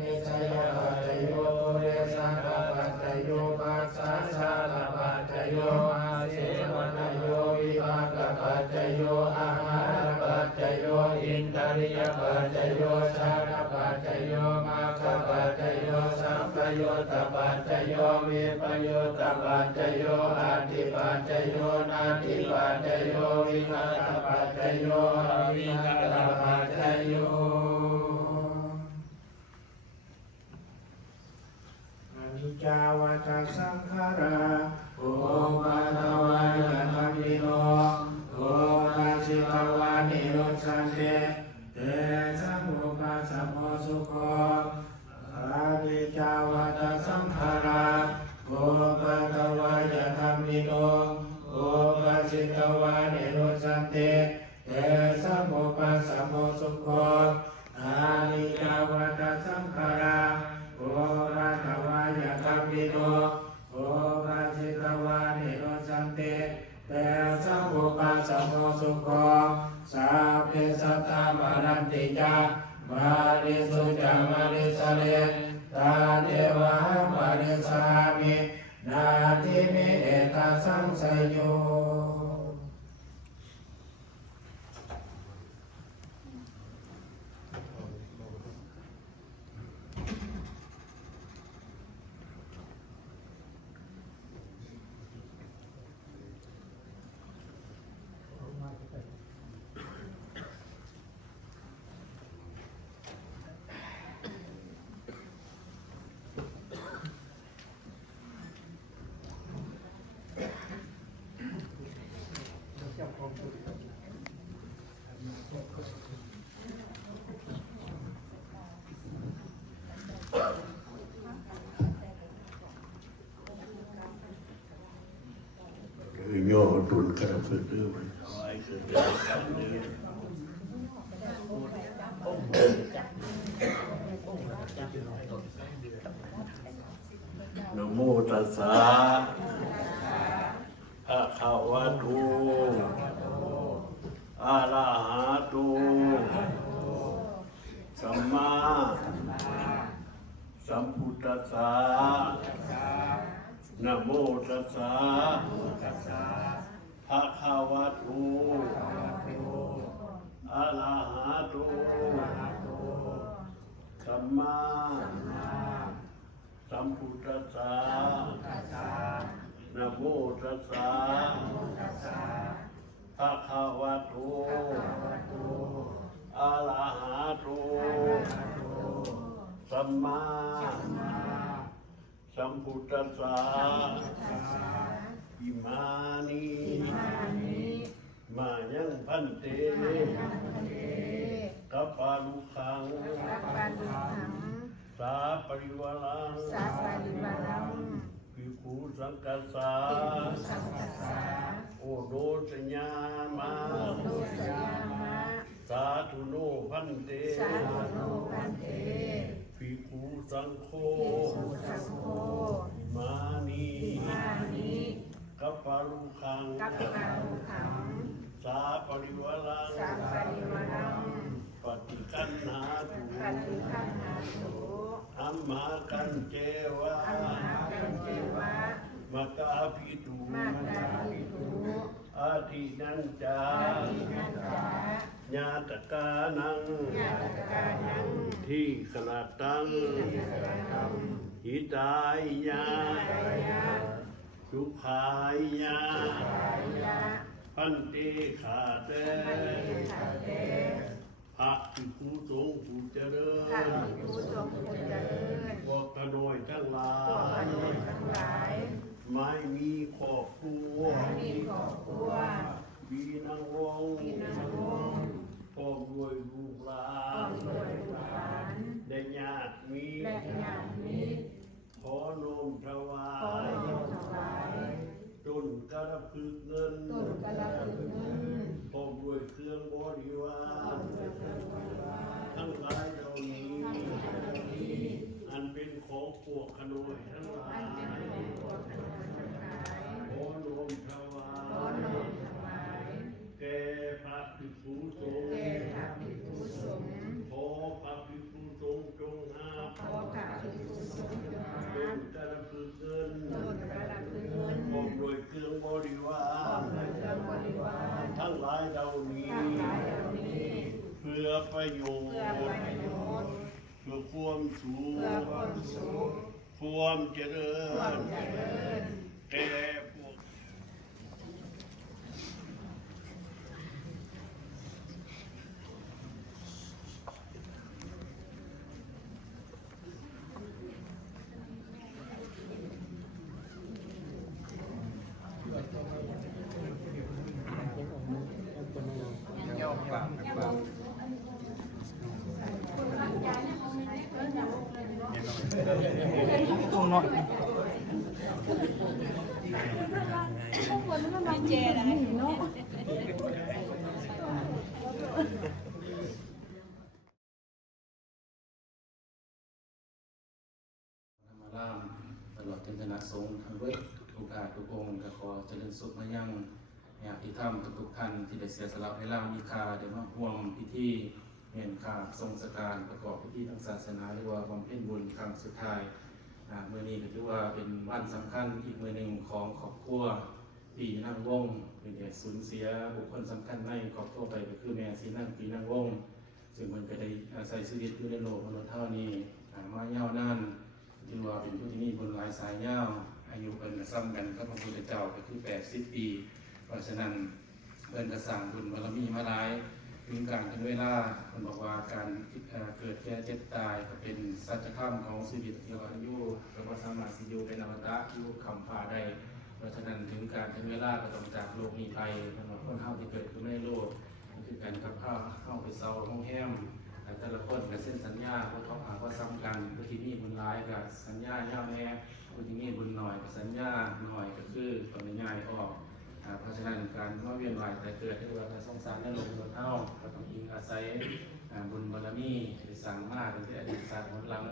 นิสยปัจจโยปุเรสังกปัจจโยปัสสะชาลปัจจโยอาเสวนโยวิภังกปัจจโยอาหารปัจจโยอินทริยปัจจโยชาลปัจจโยมาคปัจจโยสัมปยุตตปัจจโยวิปยุตตปัจจโยอาทิปัจจโยนาทิปัจจโยวิหัตปัจจโยอวิหัตปัจจโยอนิจจาวัฏสังขาราโอปัตตวายธรรมิโนโอปัสสิตวานิโรสันเตเตสัมมุปัสสะโมสุโขอนิจจาวัฏสังขาราโอปัตตวายธรรมิโนโอปัสสิตวานิโรสันเตเตสัมมุปัสสะโมสุโขอนิจจาวัฏสังขาราโอปัตตวายธรรมิโนโอปัสสิตวานิโรสันเตเตสัมมุปัสสะโมสุโขสัพเพสัตตามารันติจามาริสุจามาริสเลตาเทวะมาริสามินาทิเมเอตสังสยโยย่อตุนกระฝึกเรื่องมันนะโมตัสสะภะคะวะโตอะระหะโตสัมมาสัมพุทธัสสะนะโมตัสสะภะคะวะโตอะระหะโตสัมมาสัมพุทธัสสะนะโมตัสสะภะคะวะโตอะระหะโตสัมมาสัมพุทธัสสะอิมานิมายังพันเตกัปปาลุขังสาปริวารังภิกขุสังกัสสะโอโดสญามะสาธุโนพันเตภิกขุสังโฆมานีกัปปาลุขังสาปริวารังปฏิคันหาตุอัมมากันเจวะมะกาภิตุอาทินันจาญาตกานังที่ขณะตังหิตายยาสุขายยาพันเตขาเตพระภิกขุสงฆ์ผู้เจริญพวกขโนยทั้งหลายไม่มีครอบครัวมีนางวงพร้อมด้วยลูกหลานได้ญาติมิตรขอน้อมถวายต้นกระพึกเงินพร้อมด้วยเครื่องบริวารทั้งหลายเหล่านี้อันเป็นของพวกขโนยทั้งหลายขอน้อมถวายแก่พระภิกษุ ล่านี้เพื่อประโยชน์เพื่อความสุขความเจริญแก่พวกธรรมรามตลอดถึงคณะสงฆ์ทั้งเวททุกอาทุกองค์ก็ขอเจริญสุขมายังญาติธรรมทุกท่านที่ได้เสียสละเวลามีค่าได้มาร่วมพิธีเมียนค่าทรงสการประกอบพิธีทางศาสนาหรือว่าบำเพ็ญบุญครั้งสุดท้ายเมื่อนี้ก็ถือว่าเป็นวันสำคัญอีกมื้อหนึ่งของครอบครัวปีนั่งวงเป็นเหตุสูญเสียบุคคลสำคัญในครอบครัวไปก็คือแม่ศรีนั่งปีนั่งวงซึ่งมันก็ได้อาศัยชีวิตอยู่ในโลกมนุษย์เท่านี้มายาวนานถือว่าเป็นผู้ที่มีบุญหลายสายยาวอายุเป็นซ้ำกันกับพระพุทธเจ้าก็คือ80 ปีเพราะฉะนั้นเพิ่นก็สร้างบุญบารมีมาหลายถึงการถึงเวลาเพิ่นบอกว่าการเกิดแก่เจ็บตายก็เป็นสัจธรรมของชีวิตที่ว่าอยู่ก็บ่สามารถสิอยู่เป็นอมตะอยู่คำฟ้าได้เพราะฉะนั้นถึงการถึงเวลาก็ต้องจากโลกนี้ไปสำหรับคนเฮาที่เกิดขึ้นในโลกคือกันกับเฮาไปเซาห้องแฮมแต่ละคนก็เส้นสัญญาเพราะเขาว่าซ้ำกันผู้ที่มีบุญหลายก็สัญญายาวแน่ผู้ที่มีบุญน้อยก็สัญญาน้อยก็คือตอนง่ายๆออกเพราะฉะนั้นการมาเวียนว่ายแต่เกิดที่ว่าการสงสารในโลกมนุษย์เฮาก็ต้องอิงอาศัยบุญบารมีที่สร้างมาตั้งแต่อดีตชาติหนหลัง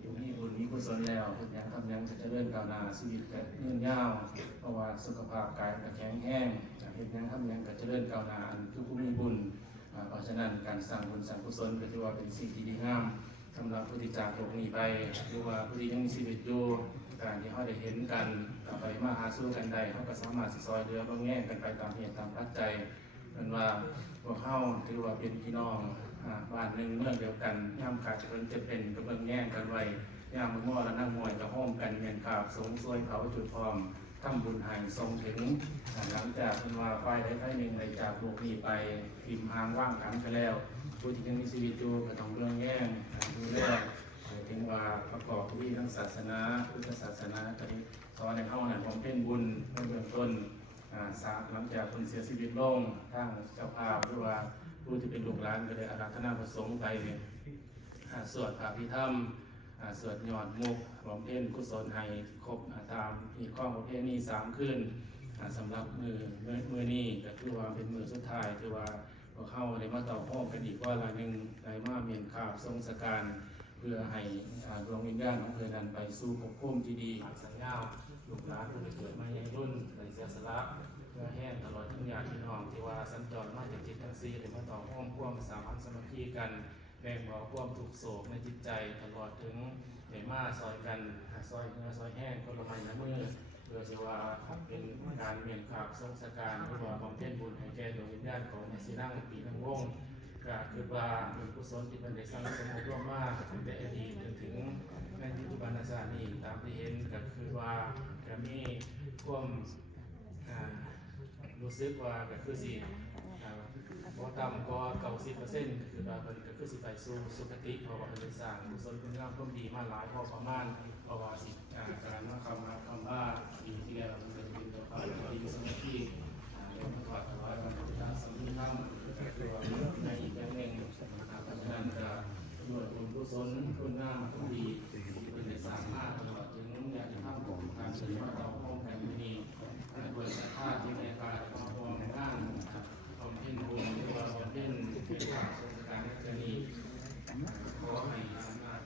อยู่มีบุญมีกุศลแล้วทุกอย่างทำยังจะเจริญก้าวหน้าชีวิตก็ยืนยาวเพราะว่าสุขภาพกายก็แข็งแรงเฮ็ดหยังทำยังก็เจริญก้าวหน้าอันคือผู้มีบุญเพราะฉะนั้นการสร้างบุญสร้างกุศลก็ถือว่าเป็นสิ่งที่ดีงามสำหรับผู้ที่จากโลกนี้ไปหรือว่าผู้ที่ยังมีชีวิตอยู่การที่เขาได้เห็นกันต่อไปมาหาสู้กันใดเขาก็สามารถซอยเรือบางแง่กันไปตามเหตุตามปัจจัยเป็นว่าพวกเขาถือว่าเป็นพี่น้องบ้านหนึ่งเมืองเดียวกันย่ำขาดคนจะเป็นกับเบื้องแง่กันไว้ย่ำมือมั่วและนั่งมวยกับห้อมกันเมียนขาบสงซวยเขาจุดพร้อมทำบุญหายทรงถึงหลังจากเป็นว่าไฟได้ไฟหนึ่งในจากโลกนี้ไปพิมพ์หางว่างขังไปแล้วผู้ที่ยังมีชีวิตอยู่ก็ต้องเรื่องแง่ดูแลถึงว่าประกอบพิธีทั้งศาสนาพุทธศาสนาก็ได้สอนในเข้าหนังของเป็นบุญในเบื้องต้นหลังจากคนเสียชีวิตลงทางเจ้าภาพหรือว่าผู้ที่เป็นลูกหลานก็ได้อาราธนาประสงค์ไปสวดพระพิธรรมสวดยอดมุกบำเพ็ญกุศลให้ครบตามมีข้อประเพณี3 คืนสำหรับมือนี้ก็คือว่าเป็นมือสุดท้ายที่ว่าพวกเข้าได้มาต่อห้องกันอีกว่าละหนึ่งได้มาเมียนข่าวทรงสการเพื่อให้ดวงวิญญาณของเธอนั้นไปสู่ภพภูมิที่ดีสัญญาลูกหลานผู้ที่เกิดมายังรุ่นได้เสียสละเพื่อแห้งตลอดทั้งญาติพี่น้องที่ว่าสัญจรมาจากจิตทั้ง4ได้มาต่อห้องพ่วงสามัญสมาธิกันแบ่งเบาความทุกโศกในจิตใจตลอดถึงได้มาซอยกันซอยเนื้อซอยแห้งคนละไม้ละมือเพื่อที่ว่าเป็นการเมียนข่าวทรงสการหรือว่าบำเพ็ญบุญให้แก่ดวงวิญญาณของแม่ศรีนั่งปีนั่งวงก็คือว่าเป็นกุศลที่เป็นได้สร้างสมบูรณ์ร่วมมากตั้งแต่อดีตจนถึงในปัจจุบันศาสตร์นี้ตามที่เห็นก็คือว่าจะมีความรู้สึกว่าก็คือสิพอต่ำก็90%ก็คือว่ามันก็คือสิไปสู่สุคติเพราะว่าเป็นสร้างกุศลคุณงามความดีมาหลายพอประมาณเพราะว่าสิการมาคำว่าปีที่แล้วมันจะเป็นตัวความดีสมาธิแล้วก็ถอดถวายมันจะสำนึกธรรมตัวในอีกแบบหนึ่งเพราะฉะนั้นจะด้วยบุญกุศลคุณงามความดีที่เป็นสร้างมาตลอดถึงญาติธรรมของการเสด็จมาต่อห้องแห่งนี้โดยสัทธาที่ในการของพวงงานความเพียรบุญหรือว่าความเพียรที่ว่าทรงการนักเรียนขอให้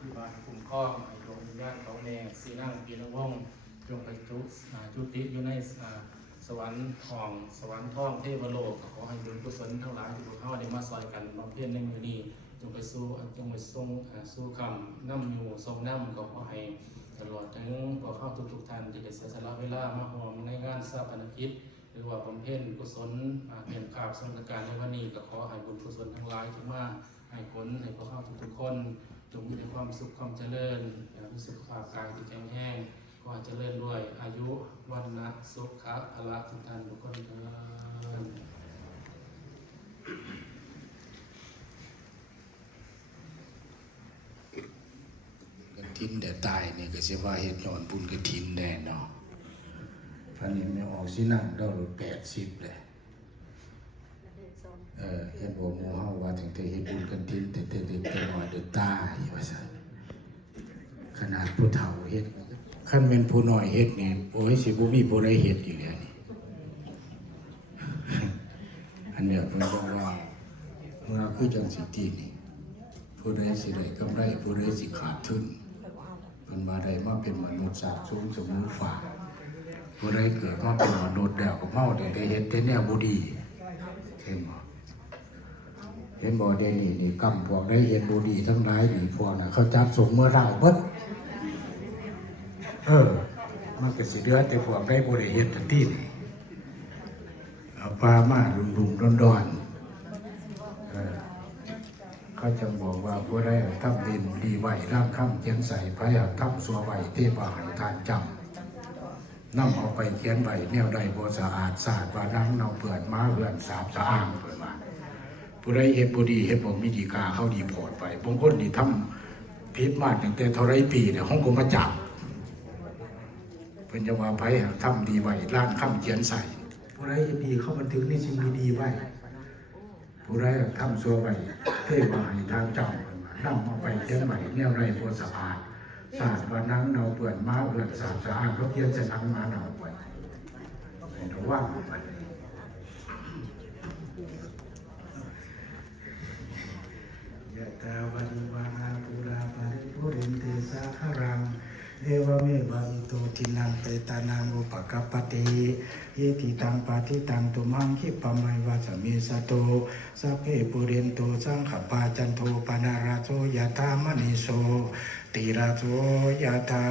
ที่บ้านคุ้มครองให้ดวงวิญญาณของแม่ศรีนั่งปีละวงจงไปจุติอยู่ในสวรรค์ของสวรรค์ท่องเทวโลกขอให้บุญกุศลทั้งหลายที่พวกเขาได้มาซอยกันบำเพ็ญในมือนี้จงไปสู้คำน้ำอยู่ทรงน้ำก็ขอให้ตลอดถึงพวกเขาทุกท่านที่ได้เสียสละเวลามาห่วงในงานชาปนกิจใน รือว่าบำเพ็ญกุศลเพียงขาบสมการในวันนี้ก็ขอให้บุญกุศลทั้งหลายจงมาให้ผลให้พวกเราทุกๆคนจงมีแต่ความสุขความเจริญมีสุขภาพกายที่แข็งแรงก็เจริญด้วยอายุวันนะสุขะพละทุกท่านทุกคนเถิด กฐินแต่ตายนี่ก็สิว่าเฮ็ดย้อนบุญกฐินแน่เนาะพันนี้ไม่ออกสินั่งเรา80เลยเฮ็ดบ่หมู่เฮาว่าตั้งแต่เฮ็ดบุญกฐินแต่น้อยเด้อตายว่าซั่นขนาดผู้เฒ่าเฮ็ดคันแม่นผู้น้อยเฮ็ดนี่โอ้ยสิบ่มีผู้ใดเฮ็ดอยู่แล้วนี่ อันเนี้ยเพิ่นบอกว่าเมื่อคือจังสิตีนี่ผู้ใดสิได้กำไรผู้ใดสิขาดทุนเพิ่นว่าได้มาเป็นมนุษย์สาบสูงสมุฟ้าผู้ใดเกิดมาเป็นมนุษย์แล้วก็เมาได้เฮ็ดแต่แนวบ่ดีเห็นบ่เดี๋ยวนี้นี่กรรมพวกได้เฮ็ดบ่ดีทั้งหลายนี่พวกน่ะเขาจับส่งเมื่อได้เบิดมันก็สิเหลือแต่พวกได้บ่ได้เฮ็ดทันทีนี่เอาปลามาลุมๆดอนๆเขาจะบอกว่าผู้ใดทำดินดีไว้ร่างค่ำเขียนใส่ไผทำสัวไว้เทพให้ทานจำนำเอาไปเขียนไว้แนวใดบ่สะอาดสะอาดว่านังเนาเปื้อนมาเหือนสาบสะอ้างเพิ่นว่าผู้ใดเฮ็ดบ่ดีเฮ็ดบ่มีดีกาเขาดีโพดไปบางคนนี่ทำผิดมาตั้งแต่เท่าไรปีเนี่ยห้องก็มาจับเพิ่นจะว่าไผทำดีไว้ร่างค่ำเขียนใส่ผู้ใดเฮ็ดดีเขาบันทึกในสิ่งดีๆไว้ผู้ใดทำสัวไว้เทพให้ทางเจ้านำเอาไปเขียนไว้แนวใดบ่สะอาดสาดว่านังเนาเปื้อนมาเหือนสาบสะอ้างเขาเขียนใส่นังมาเนาไว้ให้ระวังมันยะตาวันวานาปุราปริปุเรนเตสาคารังเอวเมวะอิโตทินังเปตานังอุปกัปปติเยติตังปาติตังตุมังคิปะไมวะสมิสโตสัพเพปุเรนโตสังขปาจันโทปนาราโสยะธามณิโสติราโสยะธา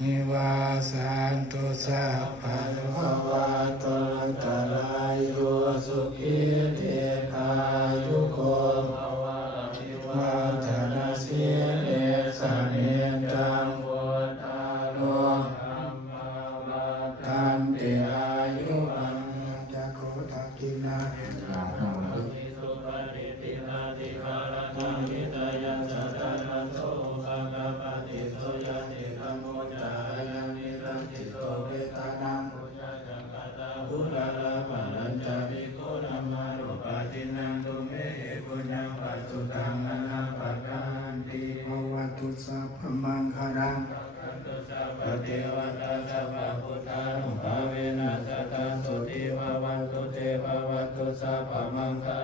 มิวาสันตุสัพพะโลวะโตตะลายโยสุขิเทคายุโกภวะอภิวาทนาสิเลสเนจังวุฒาโลธัมมาตันติอายุอันจักโคตกินานาโนติสุปฏิทินาติภาระนาหิตายัญชตานันโสภะคะปะติโสยะติธัมโมจายันนิรันติโสเวทานังปุญญาจักตาบุราลาภะนันจาภิกขุนัมมารุปะตินังตุเมปุญญังปัจจุตังอนาปะกันติภวตุสัพพมังคารังปเทวตาสัพพพุทธานุภาเวนัสสตาสุติภวันตุเตภวันตุสัพพมังคา